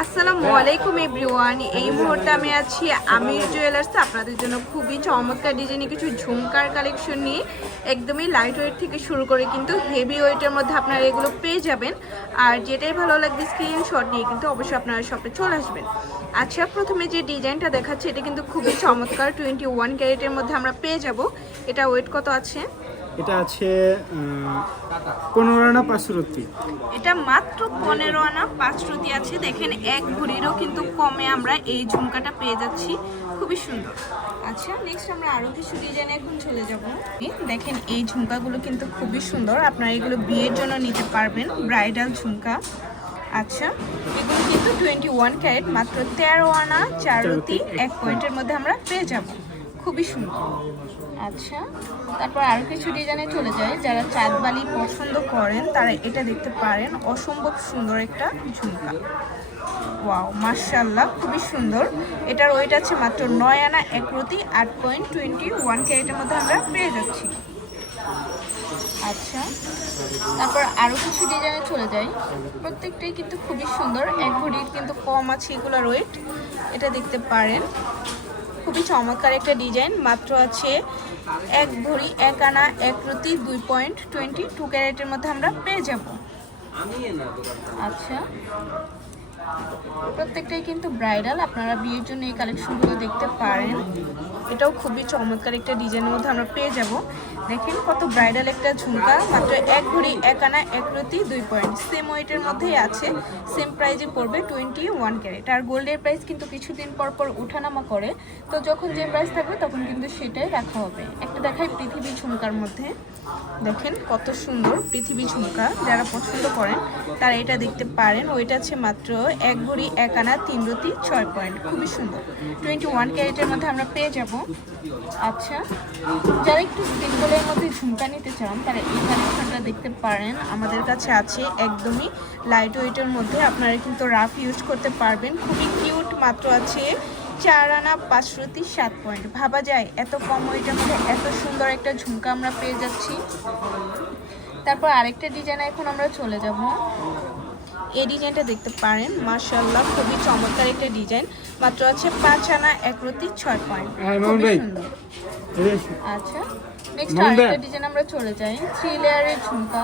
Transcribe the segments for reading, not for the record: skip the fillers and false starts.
আসসালামু আলাইকুম এভরিওয়ান। এই মুহূর্তে আমি আছি আমির জুয়েলার্সে আপনাদের জন্য খুবই চমৎকার ডিজাইনে কিছু ঝুমকার কালেকশন নিয়ে। একদমই লাইট ওয়েট থেকে শুরু করে কিন্তু হেভি ওয়েটের মধ্যে আপনারা এগুলো পেয়ে যাবেন। আর যেটাই ভালো লাগবে স্ক্রিনশট নিয়ে কিন্তু অবশ্যই আপনারা শপে চলে আসবেন। আচ্ছা, প্রথমে যে ডিজাইনটা দেখাচ্ছে এটা কিন্তু খুবই চমৎকার, 21 ক্যারেটের মধ্যে আমরা পেয়ে যাব। এটা ওয়েট কত আছে? এটা আছে 15 আনা 5 রুটি। এটা মাত্র 15 আনা 5 রুটি আছে। দেখেন এক ভরিরও কিন্তু কমে আমরা এই ঝুমকাটা পেয়ে যাচ্ছি, খুবই সুন্দর। আচ্ছা, নেক্সট আমরা আরো কিছু ডিজাইনে এখন চলে যাব। দেখেন এই ঝুমকাগুলো কিন্তু খুবই সুন্দর, আপনারা এগুলো বিয়ের জন্য নিতে পারবেন, ব্রাইডাল ঝুমকা। আচ্ছা, এগুলো কিন্তু 21 ক্যারেট, মাত্র 13 আনা 4 রুটি 1 পয়েন্টের মধ্যে আমরা পেয়ে যাব, খুবই সুন্দর। আচ্ছা, তারপর আরও কিছু ডিজাইনে চলে যায়। যারা চাঁদবালি পছন্দ করেন তারা এটা দেখতে পারেন, অসম্ভব সুন্দর একটা ঝুমকা। ওয়াও, মাশাআল্লাহ, খুবই সুন্দর। এটার ওয়েট আছে মাত্র 9 আনা 1 রুটি 8.21 ক্যারেটের মধ্যে আমরা পেয়ে যাচ্ছি। আচ্ছা, তারপর আরও কিছু ডিজাইনে চলে যাই। প্রত্যেকটাই কিন্তু খুবই সুন্দর, এক ভরির কিন্তু কম আছে এগুলোর ওয়েট। এটা দেখতে পারেন, খুবই চমৎকার একটা ডিজাইন, মাত্র আছে 1 ভরি 1 আনা 1 রুটি 2.22 ক্যারেটের মধ্যে আমরা পেয়ে যাব। আচ্ছা, প্রত্যেকটাই কিন্তু ব্রাইডাল, আপনারা বিয়ের জন্য এই কালেকশনগুলো দেখতে পারেন। এটাও খুবই চমৎকার একটা ডিজাইনের মধ্যে আমরা পেয়ে যাব। দেখেন কত ব্রাইডাল একটা ঝুমকা, মাত্র 1 ভরি 1 আনা 1 রুটি 2 পয়েন্ট, সেম ওয়েটের মধ্যেই আছে, সেম প্রাইজে পড়বে 21 ক্যারেট। আর গোল্ডের প্রাইস কিন্তু কিছুদিন পর পর উঠানামা করে, তো যখন যে প্রাইস থাকবে তখন কিন্তু সেটাই রাখা হবে। একটা দেখাই পৃথিবী ঝুমকার মধ্যে, দেখেন কত সুন্দর পৃথিবী ঝুমকা। যারা পছন্দ করেন তারা এটা দেখতে পারেন। ওইটা আছে মাত্র 1 ভরি 1 আনা 3 রুটি 6 পয়েন্ট, খুবই সুন্দর, 21 ক্যারেটের মধ্যে আমরা পেয়ে যাব। আচ্ছা, যারা একটু সিম্পলের মধ্যে ঝুমকা নিতে চান তারা এই কালেকশনটা দেখতে পারেন। আমাদের কাছে আছে একদমই লাইট ওয়েটের মধ্যে, আপনারা কিন্তু রাফ ইউজ করতে পারবেন, খুবই কিউট। মাত্র আছে 4 আনা 5 রুটি 7 পয়েন্ট। ভাবা যায় এত কম ওয়েটের মধ্যে এত সুন্দর একটা ঝুমকা আমরা পেয়ে যাচ্ছি। তারপর আরেকটা ডিজাইনে এখন আমরা চলে যাব। এই ডিজাইনটা দেখতে পারেন, মাশাআল্লাহ, খুবই চমৎকার একটা ডিজাইন, মাত্র আছে 5 আনা 1 রুটি 6 পয়েন্ট, খুবই সুন্দর। আচ্ছা, নেক্সট আরেকটা ডিজাইন আমরা চলে যাই। 3 লেয়ারের ঝুমকা,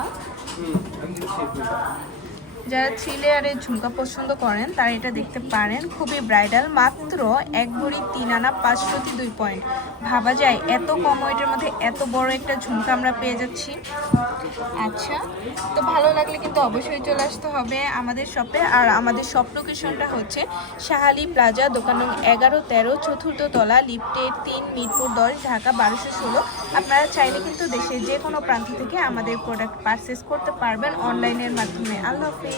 যারা 3 লেয়ারের ঝুমকা পছন্দ করেন তারা এটা দেখতে পারেন, খুবই ব্রাইডাল, মাত্র 1 ভরি 3 আনা 5 রুটি 2 পয়েন্ট। ভাবা যায় এত কম ওয়েটের মধ্যে এত বড় একটা ঝুমকা আমরা পেয়ে যাচ্ছি। আচ্ছা, তো ভালো লাগলে কিন্তু অবশ্যই চলে আসতে হবে আমাদের শপে। আর আমাদের শপ লোকেশনটা হচ্ছে শাহালি প্লাজা, দোকান নং 11-13, চতুর্থ তলা, লিফটের 3, মিরপুর 10, ঢাকা 1216। আপনারা চাইলে কিন্তু দেশের যে কোনো প্রান্ত থেকে আমাদের প্রোডাক্ট পারচেস করতে পারবেন অনলাইনের মাধ্যমে। আল্লাহ হাফেজ।